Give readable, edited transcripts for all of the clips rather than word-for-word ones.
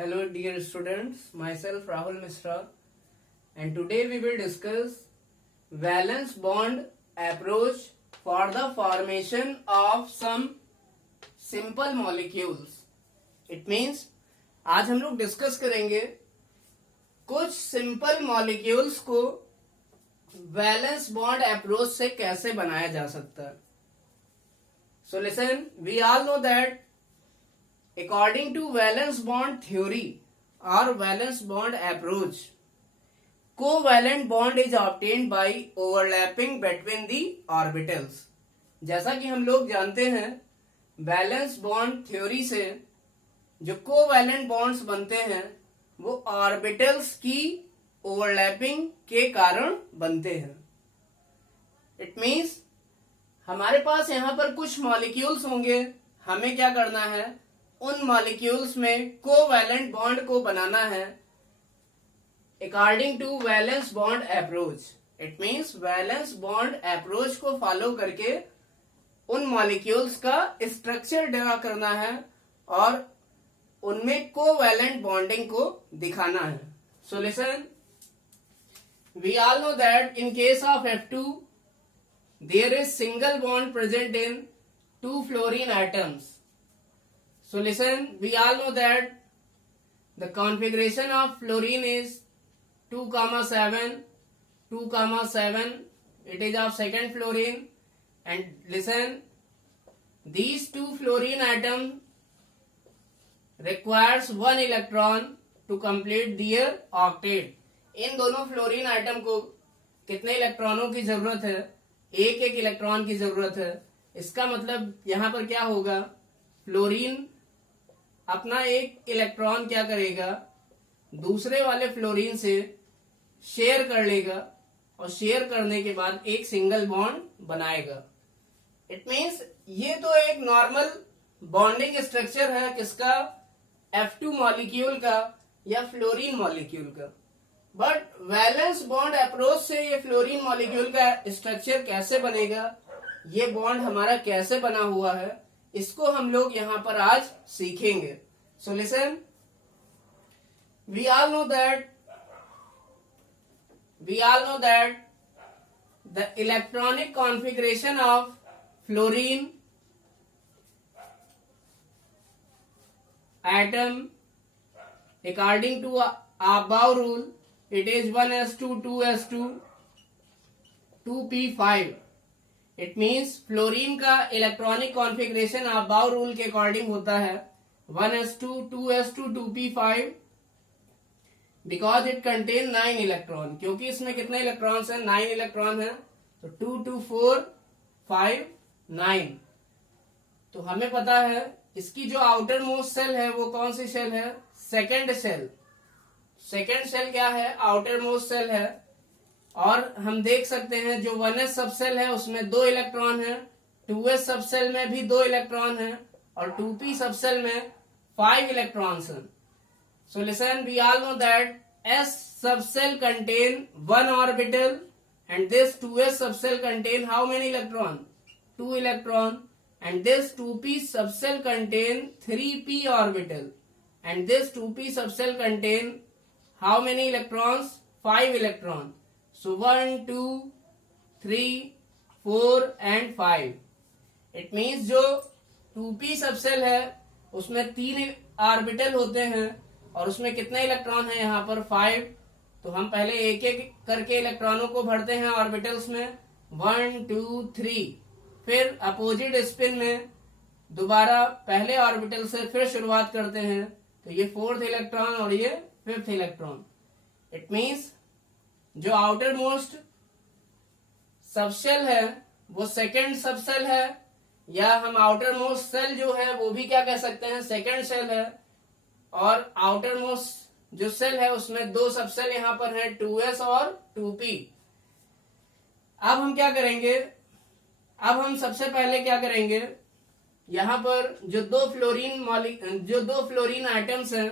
Hello dear students, myself Rahul Mishra and today we will discuss valence bond approach for the formation of some simple molecules. It means आज हम लोग discuss करेंगे कुछ simple molecules को valence bond approach से कैसे बनाया जा सकता है. So listen, we all know that according to valence bond theory or valence bond approach, covalent bond is obtained by overlapping between the orbitals. जैसा कि हम लोग जानते हैं वैलेंस बॉन्ड थ्योरी से जो कोवैलेंट बॉन्ड्स बनते हैं वो ऑर्बिटल्स की ओवरलैपिंग के कारण बनते हैं. इट मीन्स हमारे पास यहाँ पर कुछ मॉलिक्यूल्स होंगे, हमें क्या करना है, उन मॉलिक्यूल्स में कोवैलेंट बॉन्ड को बनाना है according to valence bond approach. It means valence bond approach को फॉलो करके उन मॉलिक्यूल्स का स्ट्रक्चर ड्रा करना है और उनमें कोवैलेंट बॉन्डिंग को दिखाना है. So listen, we all know that in case of F2 there is single bond present in two fluorine atoms. So listen, we all know that the configuration of fluorine is 2,7, 2,7. It is of second fluorine. And listen, these two fluorine atoms requires one electron to complete their octet. इन दोनों fluorine item को कितने इलेक्ट्रॉनों की जरूरत है? एक एक electron की जरूरत है. इसका मतलब यहां पर क्या होगा, फ्लोरीन अपना एक इलेक्ट्रॉन क्या करेगा, दूसरे वाले फ्लोरीन से शेयर कर लेगा और शेयर करने के बाद एक सिंगल बॉन्ड बनाएगा. इट मीन्स ये तो एक नॉर्मल बॉन्डिंग स्ट्रक्चर है किसका, F2 मॉलिक्यूल का या फ्लोरीन मॉलिक्यूल का. बट वैलेंस बॉन्ड अप्रोच से ये फ्लोरीन मॉलिक्यूल का स्ट्रक्चर कैसे बनेगा, ये बॉन्ड हमारा कैसे बना हुआ है, इसको हम लोग यहां पर आज सीखेंगे. So listen, we all know that the electronic configuration of fluorine atom according to above rule it is 1s2 2s2 2p5. It means fluorine का इलेक्ट्रॉनिक कॉन्फ़िगरेशन अबाव रूल के अकॉर्डिंग होता है 1s2 2s2 2p5 because it contain 9 electron. क्योंकि इसमें कितने electrons हैं, 9 electron है. तो 2 2 4 5 9. तो हमें पता है इसकी जो आउटर मोस्ट सेल है वो कौन सी सेल है, सेकेंड सेल. सेकेंड सेल क्या है, आउटर मोस्ट सेल है. और हम देख सकते हैं जो 1s सब सेल है उसमें 2 इलेक्ट्रॉन है, 2s सब सेल में भी 2 इलेक्ट्रॉन है और 2p सब सेल में 5 इलेक्ट्रॉन्स हैं. So listen, we all know that s sub shell contain 1 orbital and this 2s sub shell contain how many electron, 2 electron. And this 2p subcell contain 3p orbital and this 2p subcell contain how many electrons, 5 electrons. So 1 2 3 4 and 5. It means जो 2p subcell है उसमें 3 orbital होते हैं और उसमें कितने electron है यहाँ पर 5. तो हम पहले एक एक करके इलेक्ट्रॉनों को भरते हैं ऑर्बिटल्स में 1 2 3. फिर अपोजिट स्पिन में दोबारा पहले ऑर्बिटल से फिर शुरुआत करते हैं. तो ये 4th इलेक्ट्रॉन और ये 5th इलेक्ट्रॉन. इट मीन्स जो आउटर मोस्ट सबसेल है वो सेकेंड सबसेल है, या हम आउटर मोस्ट सेल जो है वो भी क्या कह सकते हैं, सेकेंड सेल है. और आउटर मोस्ट जो सेल है उसमें 2 सबसेल यहां पर है, 2s और 2p. अब हम क्या करेंगे, अब हम सबसे पहले क्या करेंगे, यहां पर जो दो फ्लोरीन आइटम्स हैं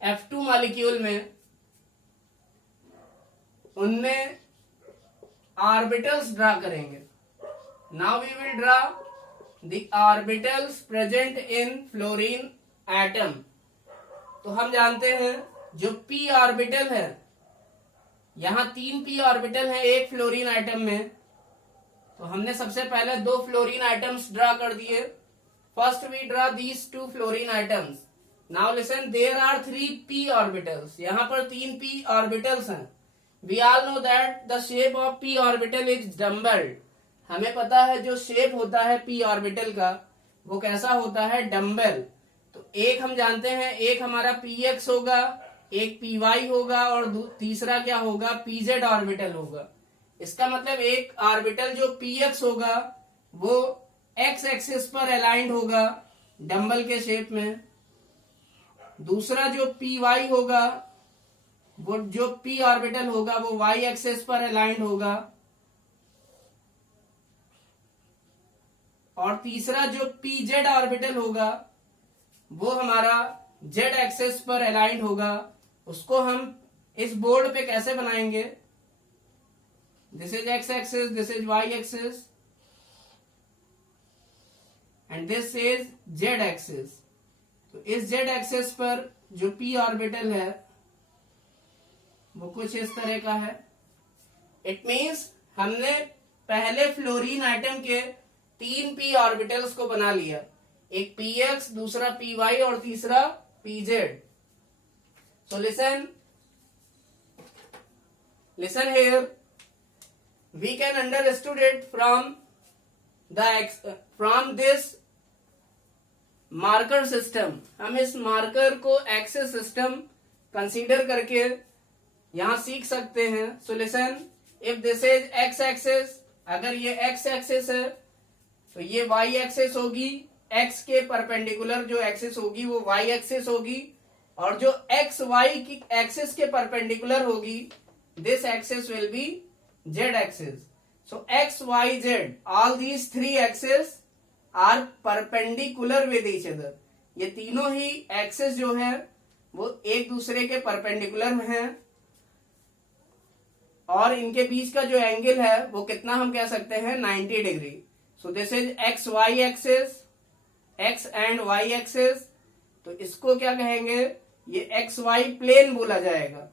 F2 मॉलिक्यूल में उनमें ऑर्बिटल्स ड्रा करेंगे. Now we will draw the orbitals present in fluorine atom. तो हम जानते हैं जो p ऑर्बिटल है, यहां 3 p ऑर्बिटल है एक फ्लोरीन आइटम में। तो हमने सबसे पहले 2 फ्लोरीन आइटम्स ड्रा कर दिए। First we draw these 2 fluorine atoms. Now listen, there are 3 p orbitals. यहां पर 3 p ऑर्बिटल्स हैं। We all know that the shape of p orbital is dumbbell. हमें पता है जो शेप होता है p ऑर्बिटल का वो कैसा होता है, डम्बल। तो एक हम जानते हैं, एक हमारा px होगा, एक py होगा और तीसरा क्या होगा, pz ऑर्बिटल होगा। इसका मतलब एक ऑर्बिटल जो px होगा वो x एक्सिस पर अलाइंड होगा डम्बल के शेप में। दूसरा जो py होगा वो जो p ऑर्बिटल होगा वो y एक्सिस पर अलाइंड होगा। और तीसरा जो pz ऑर्बिटल होगा वो हमारा z एक्सिस पर अलाइंड होगा। उसको हम इस बोर्ड पे कैसे बनाएंगे, this is x axis, this is y axis and this is z axis. तो इस z एक्सिस पर जो p ऑर्बिटल है वो कुछ इस तरह का है। इट मीन्स हमने पहले फ्लोरीन आइटम के 3 p ऑर्बिटल्स को बना लिया, एक px, दूसरा py और तीसरा pz। So listen here, we can understood it from this marker system. हम इस मार्कर को एक्सिस सिस्टम कंसीडर करके यहां सीख सकते हैं। So listen, if this is x axis, अगर ये x एक्सिस है तो ये y एक्सिस होगी, x के परपेंडिकुलर जो एक्सिस होगी वो y एक्सिस होगी, और जो x y की एक्सिस के परपेंडिकुलर होगी this axis will be z axis. So x y z, all these 3 axis are perpendicular with each other. ये तीनों ही एक्सिस जो है वो एक दूसरे के परपेंडिकुलर हैं और इनके बीच का जो एंगल है वो कितना हम कह सकते हैं, 90 degree. So this is X Y axis, X and Y axis. तो इसको क्या कहेंगे, ये एक्स वाई प्लेन बोला जाएगा।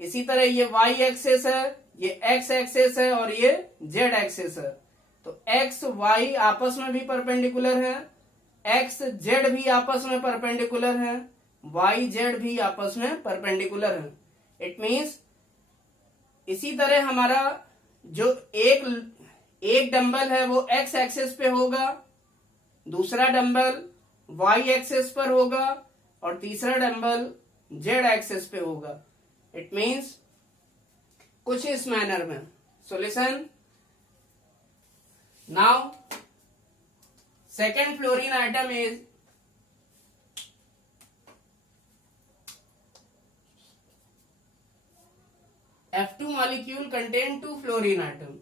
इसी तरह ये वाई एक्सिस है, ये एक्स एक्सिस है और ये जेड एक्सिस है। तो एक्स वाई आपस में भी परपेंडिकुलर है, एक्स जेड भी आपस में परपेंडिकुलर है, वाई जेड भी आपस में परपेंडिकुलर है। इट मीन्स इसी तरह हमारा जो एक डंबल है वो एक्स एक्सिस पे होगा, दूसरा डंबल वाई एक्सिस पर होगा और तीसरा डंबल जेड एक्सिस पे होगा। इट मीन्स कुछ इस मैनर में। So listen, now second fluorine item is F2 molecule contain 2 fluorine atom.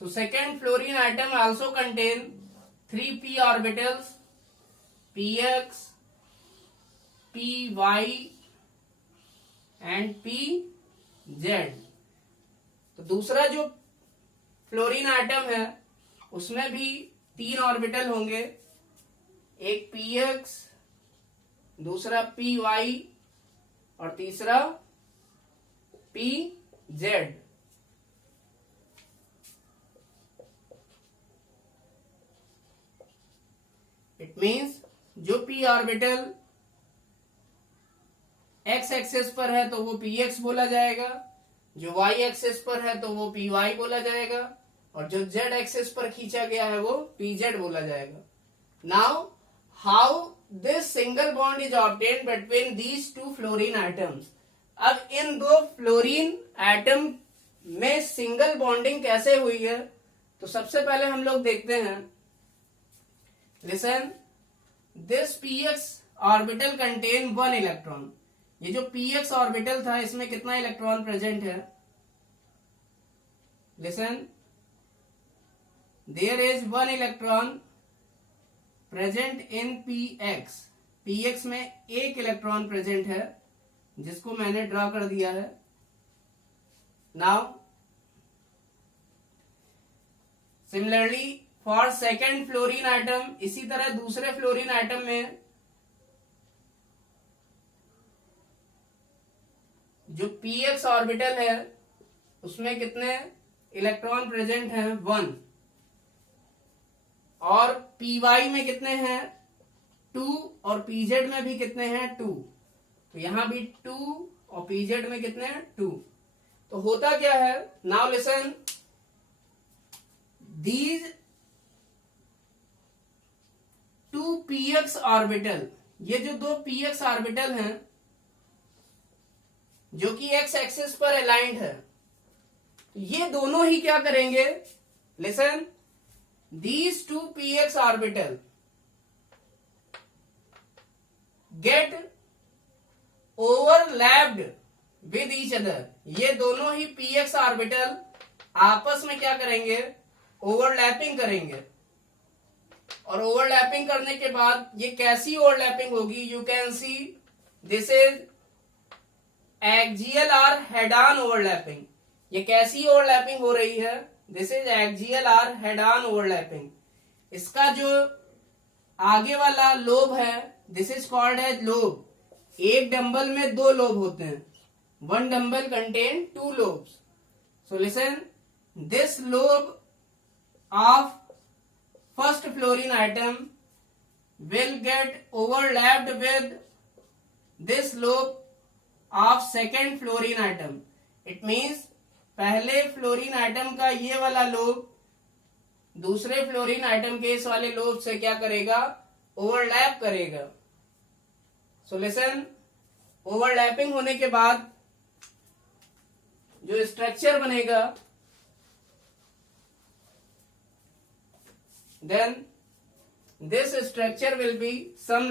So second fluorine atom also contain 3 p orbitals, px, py and pz। तो दूसरा जो फ्लोरीन आइटम है उसमें भी 3 ऑर्बिटल होंगे, एक px, दूसरा py और तीसरा pz। इट मीन्स जो p ऑर्बिटल x एक्सिस पर है तो वो px बोला जाएगा, जो y एक्सिस पर है तो वो py बोला जाएगा, और जो z एक्सिस पर खींचा गया है वो pz बोला जाएगा। Now how this single bond is obtained between these 2 fluorine items. अब इन 2 फ्लोरीन एटम में सिंगल बॉन्डिंग कैसे हुई है, तो सबसे पहले हम लोग देखते हैं। Listen, this px orbital contain 1 electron. ये जो px ऑर्बिटल था इसमें कितना इलेक्ट्रॉन प्रेजेंट है, listen, there is 1 electron present in px। px में 1 इलेक्ट्रॉन प्रेजेंट है जिसको मैंने ड्रा कर दिया है। Now similarly for second fluorine item, इसी तरह दूसरे फ्लोरीन आइटम में जो px ऑर्बिटल है उसमें कितने इलेक्ट्रॉन प्रेजेंट हैं 1, और py में कितने हैं 2, और pz में भी कितने हैं 2, तो यहां भी 2 और pz में कितने हैं 2। तो होता क्या है, now listen, these 2 px orbital, ये जो 2 px ऑर्बिटल हैं जो कि x एक्सिस पर अलाइंड है, ये दोनों ही क्या करेंगे, listen, these 2 px orbital get overlapped with each other. ये दोनों ही px ऑर्बिटल आपस में क्या करेंगे, ओवरलैपिंग करेंगे। और ओवरलैपिंग करने के बाद ये कैसी ओवरलैपिंग होगी, you can see this is axial or head on overlapping. ये कैसी ओवरलैपिंग हो रही है, this is axial or head on overlapping. इसका जो आगे वाला लोब है this is called as lobe. एक डंबल में 2 लोब होते हैं, 1 dumbbell contain 2 lobes. So listen, this lobe of first fluorine atom will get overlapped with this lobe of second fluorine atom. It means पहले fluorine item का ये वाला lobe दूसरे fluorine item के इस वाले लोब से क्या करेगा, ओवरलैप करेगा। सो लिसन, ओवरलैपिंग होने के बाद जो स्ट्रक्चर बनेगा, then this structure will be some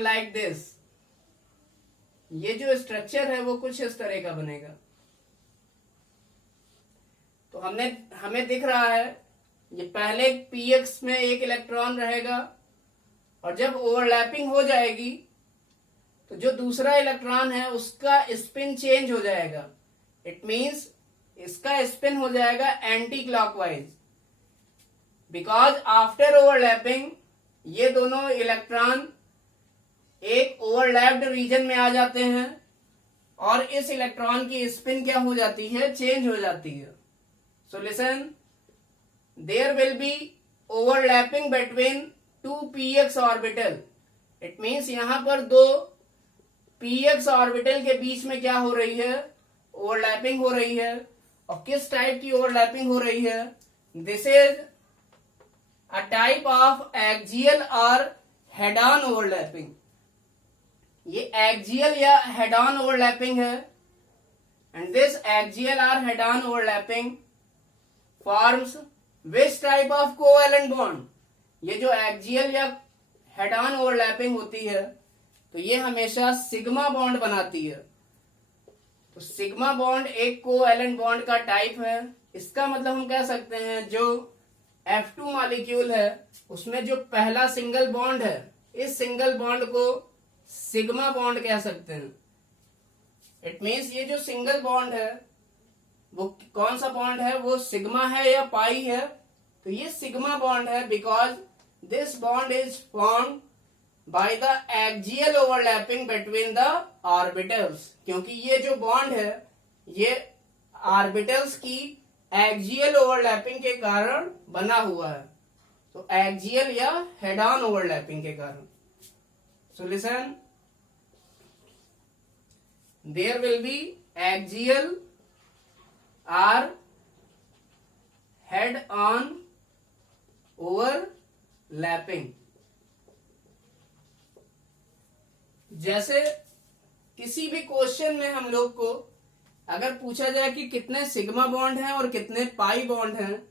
like this. ये जो स्ट्रक्चर है वो कुछ इस तरह का बनेगा। तो हमें दिख रहा है ये पहले px में एक इलेक्ट्रॉन रहेगा, और जब ओवरलैपिंग हो जाएगी तो जो दूसरा इलेक्ट्रॉन है उसका स्पिन चेंज हो जाएगा। इट मींस इसका स्पिन हो जाएगा anti clockwise, because after overlapping ये दोनों इलेक्ट्रॉन एक ओवरलैप्ड रीजन में आ जाते हैं, और इस इलेक्ट्रॉन की स्पिन क्या हो जाती है, चेंज हो जाती है। So listen, there will be overlapping between 2 px orbital. It means यहां पर 2 px ऑर्बिटल के बीच में क्या हो रही है, ओवरलैपिंग हो रही है। और किस टाइप की ओवरलैपिंग हो रही है, this is a type of axial और हेड ऑन ओवरलैपिंग। ये एक्सियल या हेड ऑन ओवरलैपिंग है, एंड दिस एक्सियल और head on overlapping forms which type of covalent bond. ये जो एक्सियल या हेड ऑन ओवरलैपिंग होती है तो ये हमेशा सिग्मा बॉन्ड बनाती है। तो सिग्मा बॉन्ड एक कोवैलेंट बॉन्ड का टाइप है। इसका मतलब हम कह सकते हैं जो F2 मॉलिक्यूल है उसमें जो पहला सिंगल बॉन्ड है, इस सिंगल बॉन्ड को सिग्मा बॉन्ड कह सकते हैं। इट मीन्स ये जो सिंगल बॉन्ड है वो कौन सा बॉन्ड है, वो सिग्मा है या पाई है, तो ये सिग्मा बॉन्ड है, because this bond is formed by the axial overlapping between the orbitals. क्योंकि ये जो बॉन्ड है ये ऑर्बिटल्स की एक्सियल ओवरलैपिंग के कारण बना हुआ है, तो एक्सियल या हेड ऑन ओवरलैपिंग के कारण। So listen, there will be axial are head on overlapping। जैसे किसी भी क्वेश्चन में हम लोग को अगर पूछा जाए कि कितने सिग्मा बॉन्ड हैं और कितने पाई बॉन्ड हैं,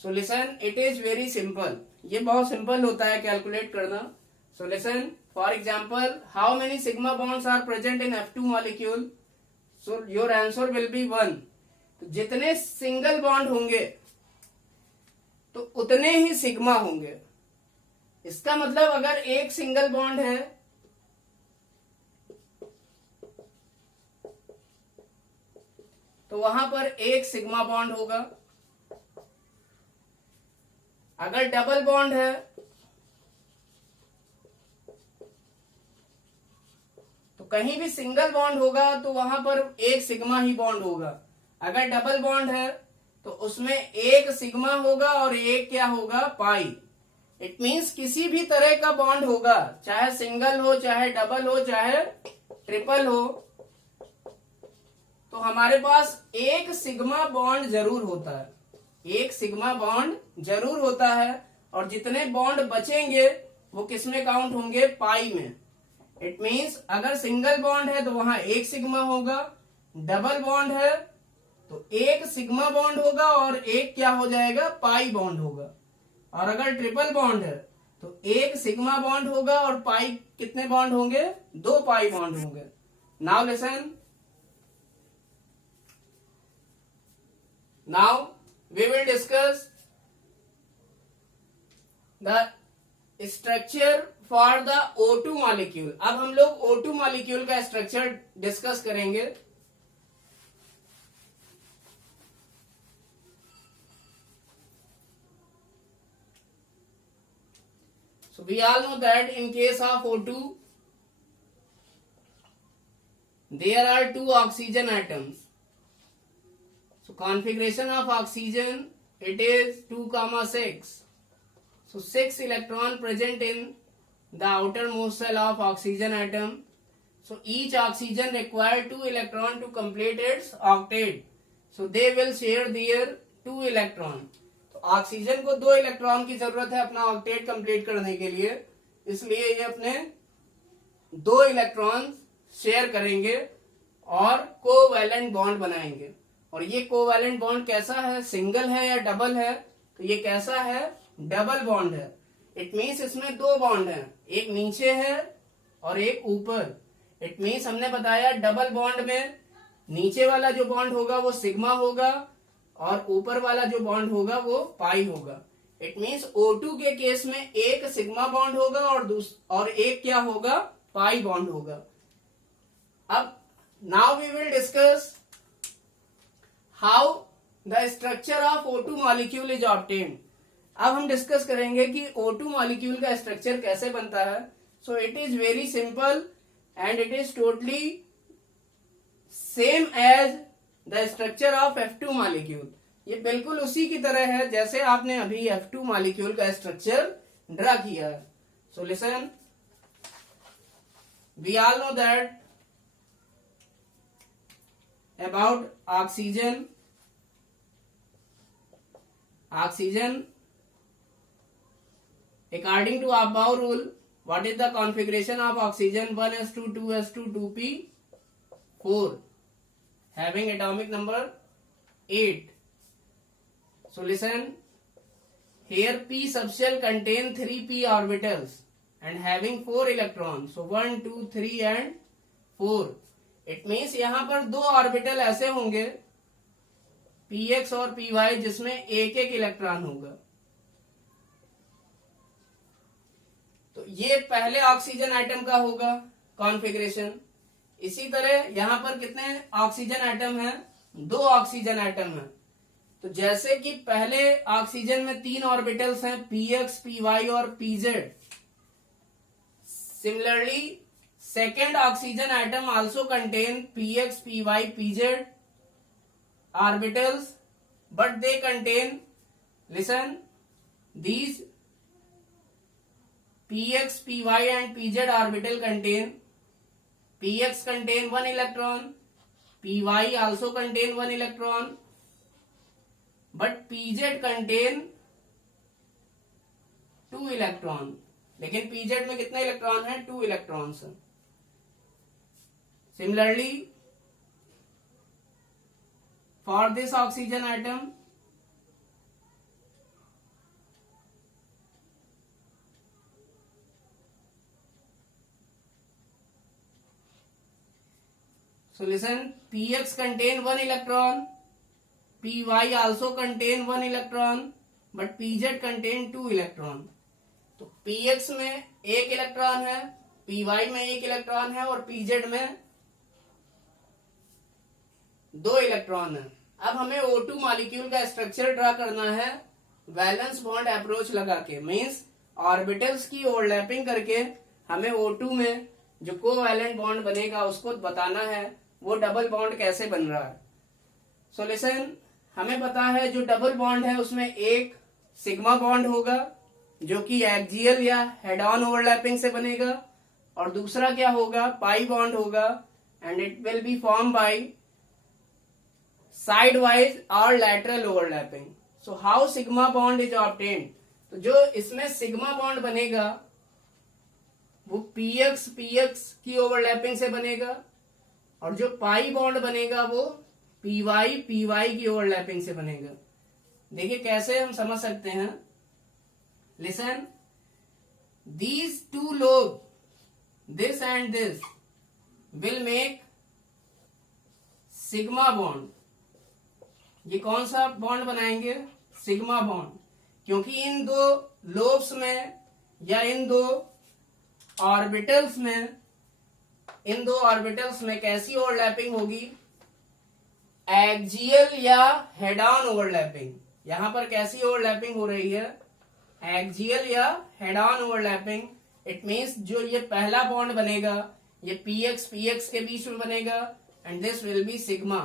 so listen, it is very simple. ये बहुत सिंपल होता है कैलकुलेट करना। सो लिसन, for example, how many sigma bonds are present in F2 molecule, so your answer will be 1। तो जितने सिंगल बॉन्ड होंगे तो उतने ही सिग्मा होंगे। इसका मतलब अगर एक सिंगल बॉन्ड है तो वहां पर एक सिग्मा बॉन्ड होगा, अगर डबल बॉन्ड है तो कहीं भी सिंगल बॉन्ड होगा तो वहां पर एक सिग्मा ही बॉन्ड होगा। अगर डबल बॉन्ड है तो उसमें एक सिग्मा होगा और एक क्या होगा, पाई। इट मीन्स किसी भी तरह का बॉन्ड होगा, चाहे सिंगल हो, चाहे डबल हो, चाहे ट्रिपल हो, तो हमारे पास एक सिग्मा बॉन्ड जरूर होता है, एक सिग्मा बॉन्ड जरूर होता है। और जितने बॉन्ड बचेंगे वो किस में काउंट होंगे, पाई में। इट मीन्स अगर सिंगल बॉन्ड है तो वहां एक सिग्मा होगा, डबल बॉन्ड है तो एक सिग्मा बॉन्ड होगा और एक क्या हो जाएगा, पाई बॉन्ड होगा। और अगर ट्रिपल बॉन्ड है तो एक सिग्मा बॉन्ड होगा और पाई कितने बॉन्ड होंगे, दो पाई बॉन्ड होंगे। Now listen, now we will discuss the structure for the O2 molecule. अब हम लोग O2 मॉलिक्यूल का स्ट्रक्चर डिस्कस करेंगे। So we all know that in case of O2 there are two oxygen atoms. So configuration of oxygen, it is 2,6. So 6 electron present in the outermost shell of oxygen atom. So each oxygen require 2 electron to complete its octet. So they will share their 2 electron. तो oxygen को 2 electron की जरूरत है अपना octet complete करने के लिए, इसलिए ये अपने 2 इलेक्ट्रॉन शेयर करेंगे और कोवैलेंट बॉन्ड बनाएंगे। और ये कोवैलेंट बॉन्ड कैसा है, सिंगल है या डबल है, तो ये कैसा है, डबल बॉन्ड है। इट मीन्स इसमें 2 बॉन्ड है, एक नीचे है और एक ऊपर। इट मीन्स हमने बताया डबल बॉन्ड में नीचे वाला जो बॉन्ड होगा वो सिग्मा होगा और ऊपर वाला जो बॉन्ड होगा वो पाई होगा। इट मीन्स O2 के केस में एक सिग्मा बॉन्ड होगा और एक क्या होगा, पाई बॉन्ड होगा। अब now we will discuss how the structure of O2 molecule is obtained. अब हम डिस्कस करेंगे कि O2 मॉलिक्यूल का स्ट्रक्चर कैसे बनता है। So it is very simple and it is totally same as the structure of F2 molecule. ये बिल्कुल उसी की तरह है जैसे आपने अभी F2 मॉलिक्यूल का स्ट्रक्चर ड्रा किया है। So listen, we all know that about oxygen, oxygen according to Abao rule, what is the configuration of oxygen, 1s2 2s2 2p4 having atomic number 8. So listen, here p subshell contain 3p orbitals and having 4 electrons, so 1 2 3 and 4. It means यहां पर 2 orbital ऐसे होंगे px और py जिसमें एक एक electron होगा। तो ये पहले ऑक्सीजन एटम का होगा कॉन्फ़िगरेशन। इसी तरह यहां पर कितने ऑक्सीजन एटम हैं, 2 ऑक्सीजन एटम हैं। तो जैसे कि पहले ऑक्सीजन में 3 ऑर्बिटल्स हैं px py और pz, similarly second oxygen atom also contain px py pz orbitals, but they contain, listen, these px py and pz orbital contain, px contain 1 electron, py also contain 1 electron, but pz contain 2 electron। लेकिन pz में कितने electron हैं, 2 electrons हैं। Similarly for this oxygen atom, so listen, px contain 1 electron, py also contain 1 electron, but pz contain 2 electron। तो px में 1 electron है, py में 1 electron है और pz में 2 इलेक्ट्रॉन है। अब हमें O2 मॉलिक्यूल का स्ट्रक्चर ड्रा करना है वैलेंस बॉन्ड अप्रोच लगा के, मीन्स ऑर्बिटल्स की ओवरलैपिंग करके हमें O2 में जो कोवैलेंट बॉन्ड बनेगा उसको बताना है वो डबल बॉन्ड कैसे बन रहा है। सो लिसन, हमें पता है जो डबल बॉन्ड है उसमें एक सिग्मा बॉन्ड होगा जो कि एक्सियल या हेड ऑन ओवरलैपिंग से बनेगा, और दूसरा क्या होगा, पाई बॉन्ड होगा, and it will be form by side wise और lateral overlapping. So how sigma bond is obtained, तो जो इसमें सिग्मा बॉन्ड बनेगा वो पीएक्स पीएक्स की ओवरलैपिंग से बनेगा, और जो पाई बॉन्ड बनेगा वो पीवाई पीवाई की ओवरलैपिंग से बनेगा। देखिए कैसे हम समझ सकते हैं। Listen, these two lobe, this and this, will make sigma bond. ये कौन सा बॉन्ड बनाएंगे, सिग्मा बॉन्ड, क्योंकि इन दो लोब्स में या इन दो ऑर्बिटल्स में कैसी ओवरलैपिंग होगी, एक्सियल या हेड ऑन ओवरलैपिंग। यहां पर कैसी ओवरलैपिंग हो रही है, एक्सियल या head on overlapping. It means जो ये पहला बॉन्ड बनेगा ये पीएक्स पीएक्स के बीच में बनेगा, and this will be sigma.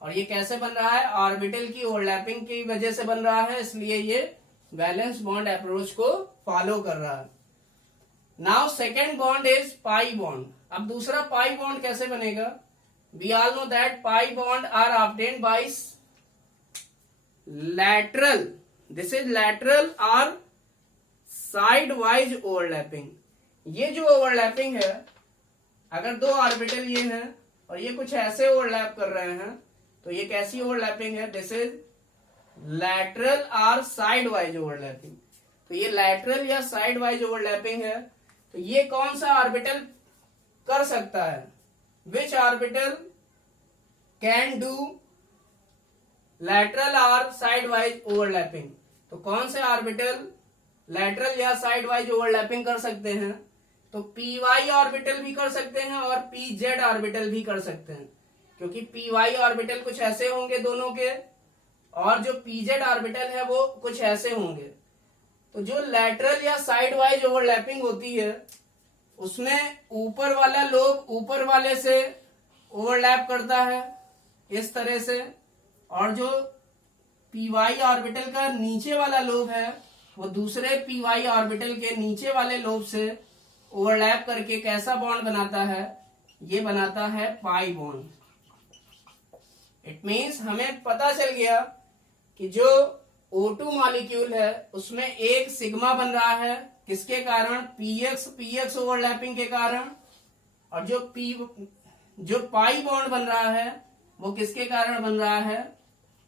और ये कैसे बन रहा है, ऑर्बिटल की ओवरलैपिंग की वजह से बन रहा है, इसलिए ये वैलेंस बॉन्ड अप्रोच को फॉलो कर रहा है। Now second bond is pi bond. अब दूसरा पाई बॉन्ड कैसे बनेगा, we all know that pi bond are obtained by lateral, this is lateral और साइड वाइज ओवरलैपिंग। ये जो ओवरलैपिंग है, अगर दो ऑर्बिटल ये हैं और ये कुछ ऐसे ओवरलैप कर रहे हैं तो ये कैसी ओवरलैपिंग है, दिस इज लैटरल और साइड वाइज ओवरलैपिंग। तो ये लैटरल या साइड वाइज ओवरलैपिंग है, तो ये कौन सा ऑर्बिटल कर सकता है, विच ऑर्बिटल कैन डू लैटरल और साइड वाइज ओवरलैपिंग। तो कौन से ऑर्बिटल लैटरल या साइड वाइज ओवरलैपिंग कर सकते हैं, तो पी वाई ऑर्बिटल भी कर सकते हैं और पी जेड ऑर्बिटल भी कर सकते हैं, क्योंकि पी वाई ऑर्बिटल कुछ ऐसे होंगे दोनों के, और जो पी जेड ऑर्बिटल है वो कुछ ऐसे होंगे। तो जो लैटरल या साइड वाइज ओवरलैपिंग होती है उसमें ऊपर वाला लोब ऊपर वाले से ओवरलैप करता है इस तरह से, और जो पी वाई ऑर्बिटल का नीचे वाला लोब है वो दूसरे पी वाई ऑर्बिटल के नीचे वाले लोब से ओवरलैप करके कैसा बॉन्ड बनाता है, ये बनाता है पाई बॉन्ड। इट मीन्स हमें पता चल गया कि जो O2 मॉलिक्यूल है उसमें एक सिग्मा बन रहा है, किसके कारण, पीएक्स पीएक्स ओवरलैपिंग के कारण, और जो पाई बॉन्ड बन रहा है वो किसके कारण बन रहा है,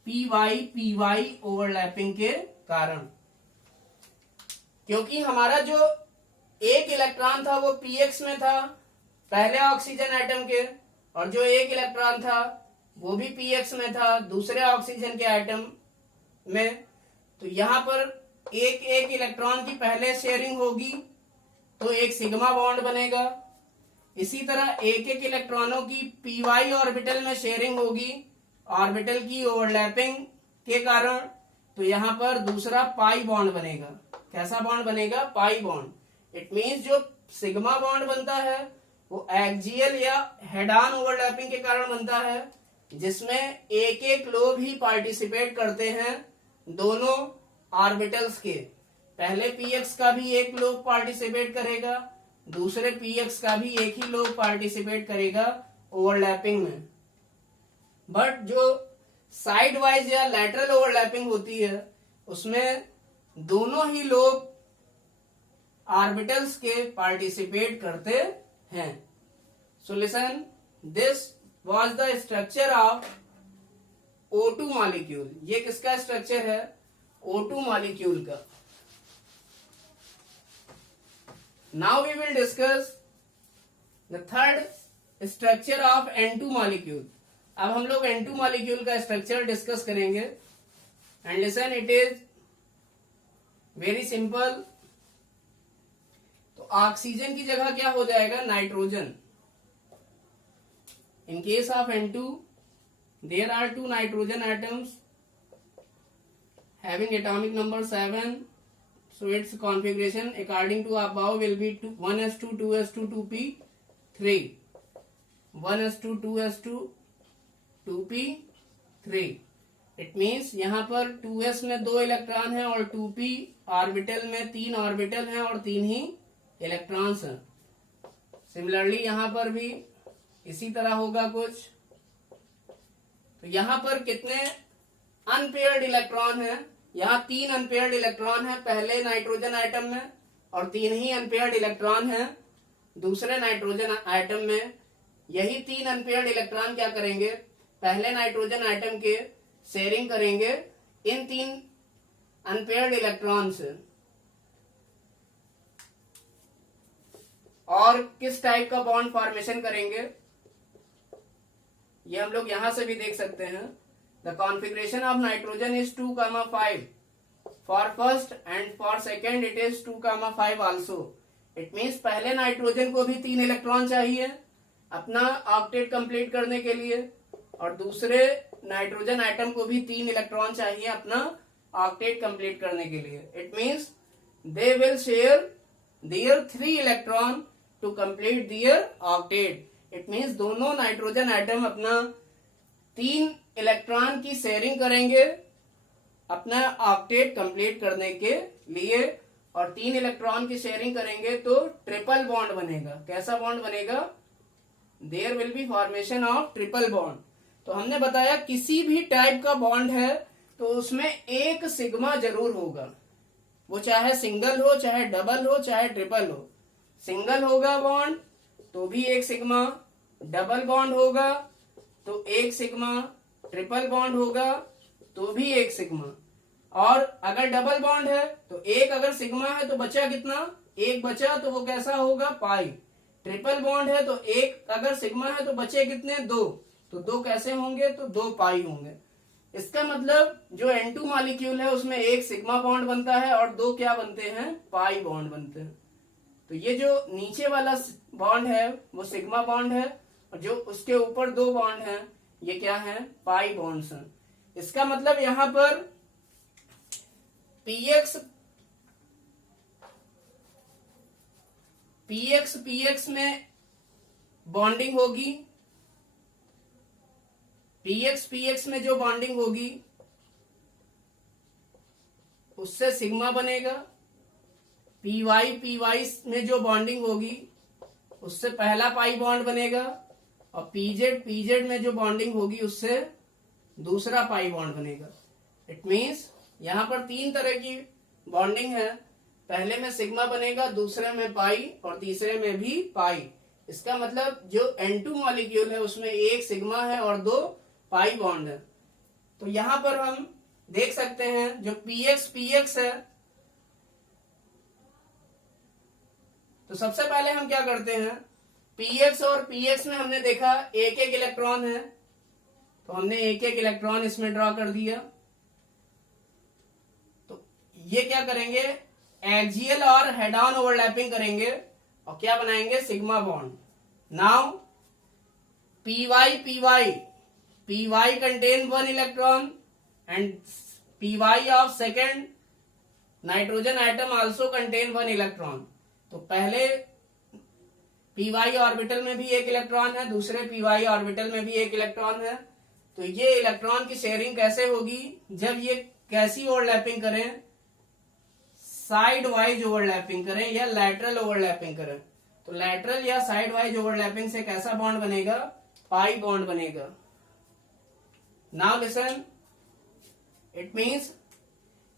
पी वाई ओवरलैपिंग के कारण। क्योंकि हमारा जो एक इलेक्ट्रॉन था वो पीएक्स में था पहले ऑक्सीजन एटम के, और जो एक इलेक्ट्रॉन था वो भी पीएक्स में था दूसरे ऑक्सीजन के एटम में। तो यहां पर एक एक इलेक्ट्रॉन की पहले शेयरिंग होगी तो एक सिग्मा बॉन्ड बनेगा। इसी तरह एक एक इलेक्ट्रॉनों की पी वाई ऑर्बिटल में शेयरिंग होगी ऑर्बिटल की ओवरलैपिंग के कारण, तो यहां पर दूसरा पाई बॉन्ड बनेगा। कैसा बॉन्ड बनेगा, पाई बॉन्ड। इट मीन्स जो सिग्मा बॉन्ड बनता है वो एक्सियल या हेड ऑन ओवरलैपिंग के कारण बनता है, जिसमें एक एक लोब ही पार्टिसिपेट करते हैं दोनों ऑर्बिटल्स के। पहले पीएक्स का भी एक लोब पार्टिसिपेट करेगा, दूसरे पीएक्स का भी एक ही लोब पार्टिसिपेट करेगा ओवरलैपिंग में। बट जो साइड वाइज या लैटरल ओवरलैपिंग होती है उसमें दोनों ही लोब ऑर्बिटल्स के पार्टिसिपेट करते हैं। So listen, this was the structure of O2 molecule. ये किसका स्ट्रक्चर है, O2 मॉलिक्यूल का। Now we will discuss the third structure of N2 molecule. अब हम लोग N2 मॉलिक्यूल का स्ट्रक्चर डिस्कस करेंगे, and listen, it is very simple. तो ऑक्सीजन की जगह क्या हो जाएगा, nitrogen. In case of N2 there are 2 nitrogen atoms having atomic number 7, so its configuration according to above will be 1s2 2s2 2p3, 1s2 2s2 2p3. It means यहाँ पर 2s में 2 electron है और 2p ऑर्बिटल में 3 orbital हैं और 3 ही electrons हैं. Similarly यहाँ पर भी इसी तरह होगा कुछ. तो यहाँ पर कितने अनपेयर्ड इलेक्ट्रॉन है? यहाँ 3 अनपेयर्ड इलेक्ट्रॉन है पहले नाइट्रोजन आइटम में और 3 ही अनपेयर्ड इलेक्ट्रॉन है दूसरे नाइट्रोजन आइटम में. यही 3 अनपेयर्ड इलेक्ट्रॉन क्या करेंगे? पहले नाइट्रोजन आइटम के शेयरिंग करेंगे इन 3 अनपेयर्ड इलेक्ट्रॉन से. और किस टाइप का बॉन्ड फॉर्मेशन करेंगे ये हम लोग यहां से भी देख सकते हैं. The configuration of nitrogen is 2,5. For first and for second it is 2,5 also. It means पहले नाइट्रोजन को भी 3 इलेक्ट्रॉन चाहिए अपना ऑक्टेट कंप्लीट करने के लिए और दूसरे नाइट्रोजन आइटम को भी 3 इलेक्ट्रॉन चाहिए अपना ऑक्टेट कंप्लीट करने के लिए. It means they will share their 3 electron to complete their octet. It means दोनों नाइट्रोजन आइटम अपना 3 इलेक्ट्रॉन की शेयरिंग करेंगे अपना ऑक्टेट कंप्लीट करने के लिए और 3 इलेक्ट्रॉन की शेयरिंग करेंगे तो ट्रिपल बॉन्ड बनेगा. कैसा बॉन्ड बनेगा? There will be formation of triple bond. तो हमने बताया किसी भी टाइप का बॉन्ड है तो उसमें एक सिग्मा जरूर होगा. वो चाहे सिंगल हो चाहे डबल हो चाहे ट्रिपल हो. सिंगल होगा बॉन्ड तो भी एक सिग्मा, डबल बॉन्ड होगा तो एक सिग्मा, ट्रिपल बॉन्ड होगा तो भी एक सिग्मा. और अगर डबल बॉन्ड है तो एक अगर सिग्मा है तो बचा कितना? एक बचा तो वो कैसा होगा? पाई. ट्रिपल बॉन्ड है तो एक अगर सिग्मा है तो बचे कितने? 2. तो 2 कैसे होंगे? तो 2 पाई होंगे. इसका मतलब जो N2 मॉलिक्यूल है उसमें एक सिग्मा बॉन्ड बनता है और 2 क्या बनते हैं? पाई बॉन्ड बनते हैं. तो ये जो नीचे वाला बॉन्ड है वो सिग्मा बॉन्ड है और जो उसके ऊपर 2 बॉन्ड हैं ये क्या है? पाई बॉन्ड्स हैं. इसका मतलब यहां पर पीएक्स में बॉन्डिंग होगी. पीएक्स में जो बॉन्डिंग होगी उससे सिग्मा बनेगा. पीवाई में जो बॉन्डिंग होगी उससे पहला पाई बॉन्ड बनेगा और पीजेड में जो बॉन्डिंग होगी उससे दूसरा पाई बॉन्ड बनेगा. इट मीन्स यहां पर 3 तरह की बॉन्डिंग है. पहले में सिग्मा बनेगा, दूसरे में पाई और तीसरे में भी पाई. इसका मतलब जो N2 मॉलिक्यूल है उसमें एक सिग्मा है और 2 पाई बॉन्ड है. तो यहां पर हम देख सकते हैं जो पीएक्स है तो सबसे पहले हम क्या करते हैं? पीएक्स और पीएक्स में हमने देखा एक एक इलेक्ट्रॉन है तो हमने एक एक इलेक्ट्रॉन इसमें ड्रॉ कर दिया. तो ये क्या करेंगे? एक्सियल और हेड ऑन ओवरलैपिंग करेंगे और क्या बनाएंगे? Sigma bond. Now py contain 1 electron and py of second nitrogen atom also contain 1 electron. तो पहले पीवाई ऑर्बिटल में भी एक इलेक्ट्रॉन है, दूसरे पीवाई ऑर्बिटल में भी एक इलेक्ट्रॉन है. तो ये इलेक्ट्रॉन की शेयरिंग कैसे होगी? जब ये कैसी ओवरलैपिंग करें? साइड वाइज ओवरलैपिंग करें या लैटरल ओवरलैपिंग करें. तो लैटरल या साइड वाइज ओवरलैपिंग से कैसा बॉन्ड बनेगा? पाई बॉन्ड बनेगा. नाउ लिसन, इट मीन्स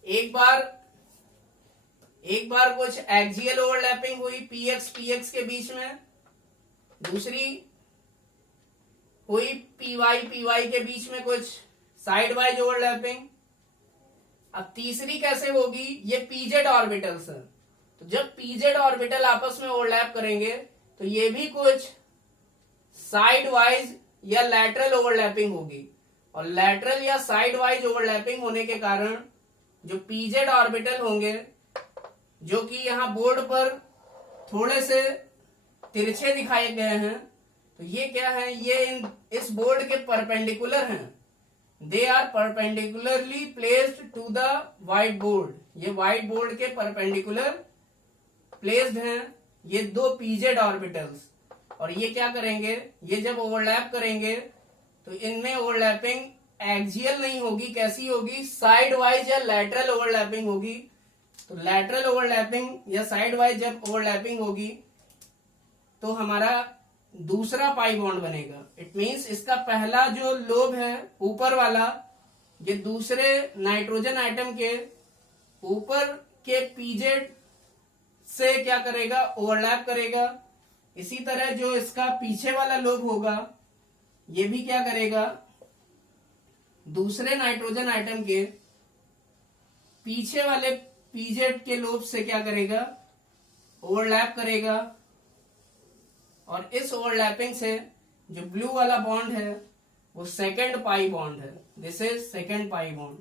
एक बार कुछ एक्सियल ओवरलैपिंग हुई पीएक्स के बीच में, दूसरी हुई पीवाई के बीच में कुछ साइड वाइज ओवरलैपिंग. अब तीसरी कैसे होगी? ये पीजेड ऑर्बिटल्स है. तो जब पीजेड ऑर्बिटल आपस में ओवरलैप करेंगे तो ये भी कुछ साइड वाइज या लैटरल ओवरलैपिंग होगी. और लैटरल या साइड वाइज ओवरलैपिंग होने के कारण जो पीजेड ऑर्बिटल होंगे जो कि यहां बोर्ड पर थोड़े से तिरछे दिखाए गए हैं, तो ये क्या है? ये इस बोर्ड के परपेंडिकुलर हैं. They are perpendicularly placed to the white board, ये व्हाइट बोर्ड के परपेंडिकुलर प्लेस्ड हैं ये दो पीजेड ऑर्बिटल्स, और ये क्या करेंगे, ये जब ओवरलैप करेंगे तो इनमें ओवरलैपिंग एक्सियल नहीं होगी, कैसी होगी, साइड वाइज या लैटरल ओवरलैपिंग होगी। तो लैटरल ओवरलैपिंग या साइड वाइज जब ओवरलैपिंग होगी तो हमारा दूसरा पाई बॉन्ड बनेगा। इट मींस इसका पहला जो लोब है ऊपर वाला, ये दूसरे नाइट्रोजन आइटम के ऊपर के पीजेड से क्या करेगा, ओवरलैप करेगा। इसी तरह जो इसका पीछे वाला लोब होगा ये भी क्या करेगा, दूसरे नाइट्रोजन आइटम के पीछे वाले पीजेड के लोब से क्या करेगा, ओवरलैप करेगा। और इस ओवरलैपिंग से जो ब्लू वाला बॉन्ड है वो सेकंड पाई बॉन्ड है, this is second pi bond.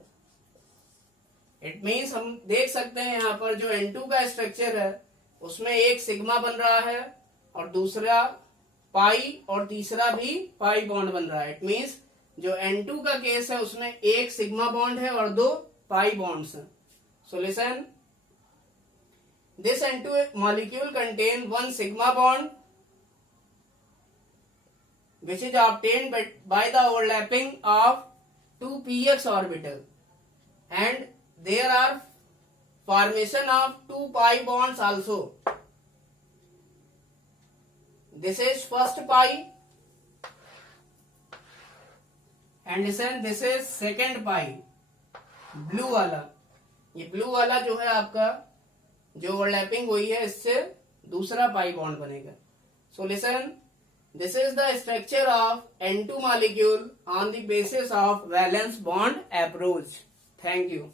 It means हम देख सकते हैं यहाँ पर जो N2 का स्ट्रक्चर है उसमें एक सिग्मा बन रहा है और दूसरा पाई और तीसरा भी पाई बॉन्ड बन रहा है। इट मीन्स जो N2 का केस है उसमें एक सिग्मा बॉन्ड है और दो पाई बॉन्ड्स हैं। So listen, this N2 molecule contain one sigma bond which is obtained by the overlapping of two px orbital, and there are formation of two pi bonds also. This is first pi and listen, this is second pi, blue वाला। ये blue वाला जो है आपका जो overlapping हुई है इससे दूसरा पाई बॉन्ड बनेगा। So listen, this is the structure of N2 molecule on the basis of valence bond approach. Thank you.